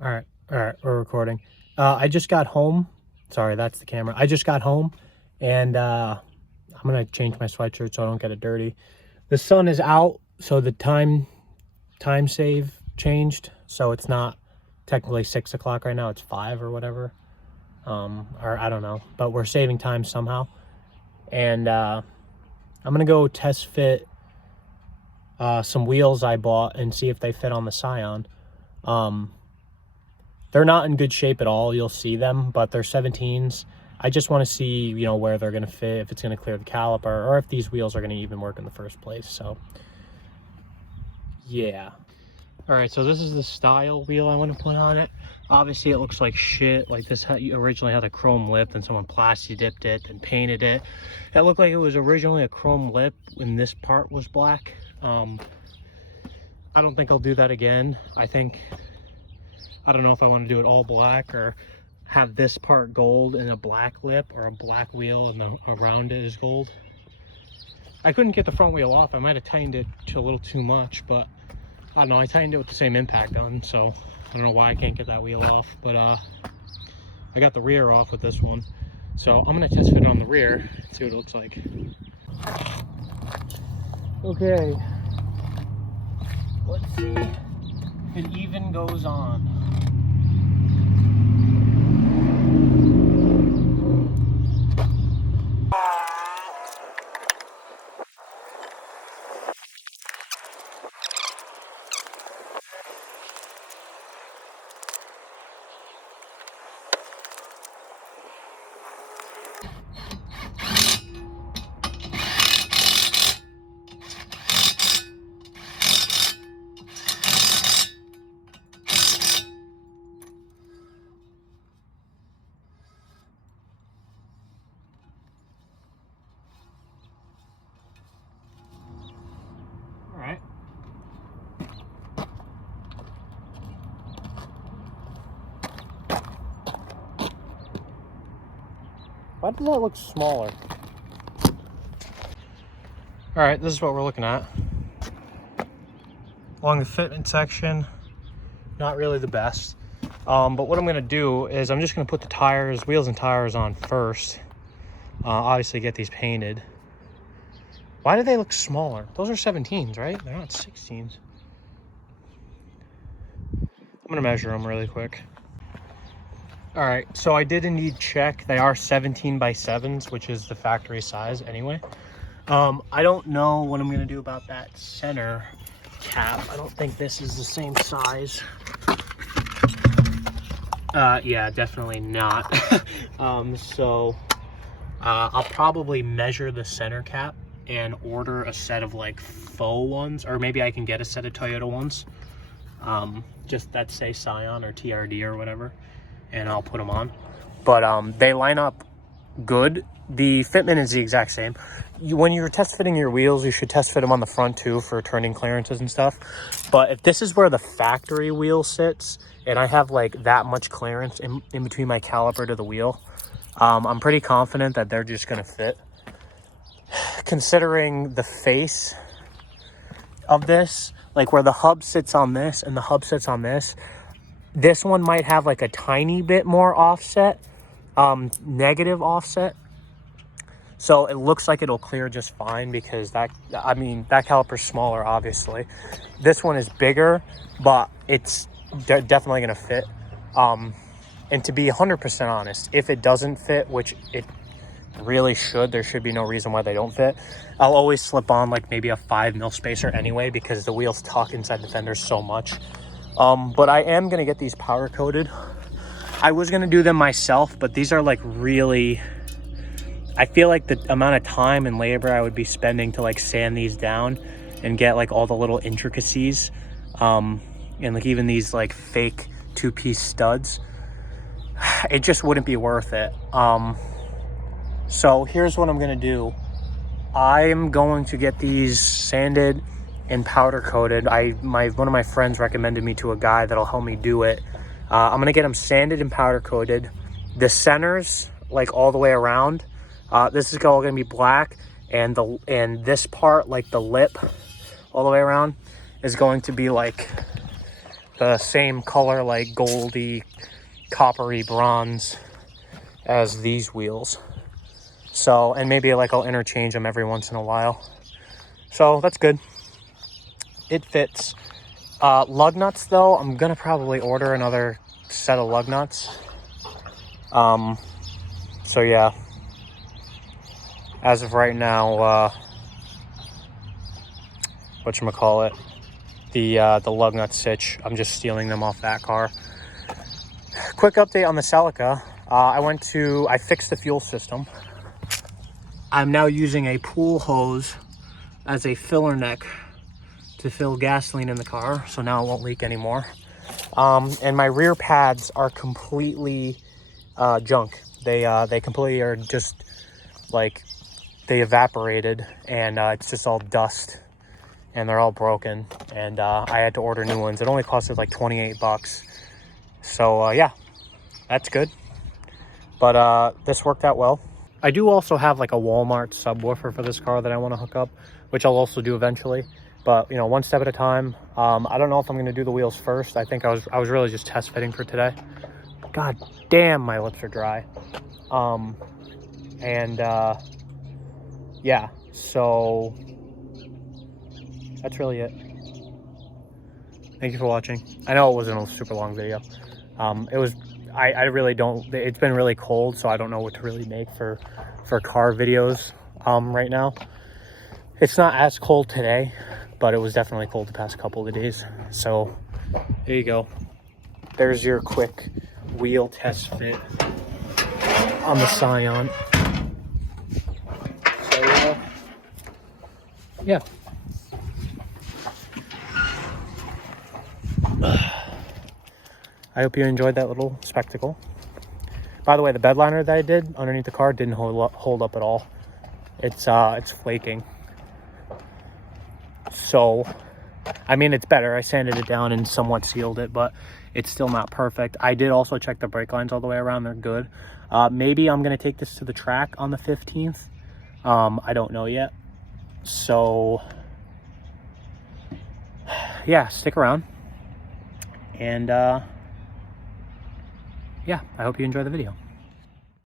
All right, we're recording. I just got home. Sorry, that's the camera. I just got home, and I'm gonna change my sweatshirt so I don't get it dirty. The sun is out, so the time save changed, so it's not technically 6 o'clock right now. It's 5 or whatever, or I don't know. But we're saving time somehow, and I'm gonna go test fit some wheels I bought and see if they fit on the Scion. They're not in good shape at all. You'll see them, but they're 17s. I just want to see, you know, where they're going to fit, if it's going to clear the caliper, or if these wheels are going to even work in the first place. So, yeah. All right, so this is the style wheel I want to put on it. Obviously, it looks like shit. Like this originally had a chrome lip, and someone plasti dipped it and painted it. It looked like it was originally a chrome lip when this part was black. I don't think I'll do that again. I don't know if I want to do it all black or have this part gold and a black lip, or a black wheel and around it is gold. I couldn't get the front wheel off. I might have tightened it to a little too much, but I don't know. I tightened it with the same impact gun, so I don't know why I can't get that wheel off. But I got the rear off with this one. So I'm going to test fit it on the rear, see what it looks like. Okay. Let's see if it even goes on. All right. Why does that look smaller? All right, this is what we're looking at. Along the fitment section, not really the best. But what I'm gonna do is I'm just gonna put the wheels and tires on first. Obviously get these painted. Why do they look smaller? Those are 17s, right? They're not 16s. I'm gonna measure them really quick. All right, so I did indeed check. They are 17 by 7s, which is the factory size anyway. I don't know what I'm gonna do about that center cap. I don't think this is the same size. Yeah, definitely not. So I'll probably measure the center cap and order a set of like faux ones, or maybe I can get a set of Toyota ones, just that say Scion or TRD or whatever, and I'll put them on. But they line up good. The fitment is the exact same. When you're test fitting your wheels, you should test fit them on the front too for turning clearances and stuff. But if this is where the factory wheel sits, and I have like that much clearance in between my caliper to the wheel, I'm pretty confident that they're just gonna fit. Considering the face of this, like where the hub sits on this and the hub sits on this one might have like a tiny bit more offset, negative offset. So it looks like it'll clear just fine, because that caliper's smaller, obviously. This one is bigger, but it's definitely gonna fit. And to be 100% honest, if it doesn't fit, which it really should, there should be no reason why they don't fit, I'll always slip on like maybe a 5mm spacer anyway, because the wheels tuck inside the fenders so much. But I am gonna get these powder coated. I was gonna do them myself, but these are like really, I feel like the amount of time and labor I would be spending to like sand these down and get like all the little intricacies, and like even these like fake 2-piece studs, it just wouldn't be worth it. So here's what I'm gonna do. I'm going to get these sanded and powder coated. One of my friends recommended me to a guy that'll help me do it. I'm gonna get them sanded and powder coated. The centers, like all the way around, this is all gonna be black, and this part, like the lip, all the way around, is going to be like the same color, like goldy, coppery bronze as these wheels. So, and maybe like I'll interchange them every once in a while. So that's good. It fits. Lug nuts though, I'm gonna probably order another set of lug nuts. So yeah, as of right now, whatchamacallit, the lug nut stitch, I'm just stealing them off that car. Quick update on the Celica. I fixed the fuel system. I'm now using a pool hose as a filler neck to fill gasoline in the car, so now it won't leak anymore. And my rear pads are completely junk. They completely are just like, they evaporated, and it's just all dust, and they're all broken, and I had to order new ones. It only costed like 28 bucks. So yeah, that's good. But this worked out well. I do also have like a Walmart subwoofer for this car that I want to hook up, which I'll also do eventually. But, you know, one step at a time. I don't know if I'm going to do the wheels first. I think I was really just test fitting for today. God damn, my lips are dry. Yeah, so that's really it. Thank you for watching. I know it wasn't a super long video. I really don't, it's been really cold, so I don't know what to really make for car videos right now. It's not as cold today, but it was definitely cold the past couple of days. So there you go. There's your quick wheel test fit on the Scion. So yeah. I hope you enjoyed that little spectacle. By the way, the bed liner that I did underneath the car didn't hold up at all. It's flaking. So, I mean, it's better. I sanded it down and somewhat sealed it, but it's still not perfect. I did also check the brake lines all the way around. They're good. Maybe I'm going to take this to the track on the 15th. I don't know yet. So, yeah, stick around. And, yeah, I hope you enjoy the video.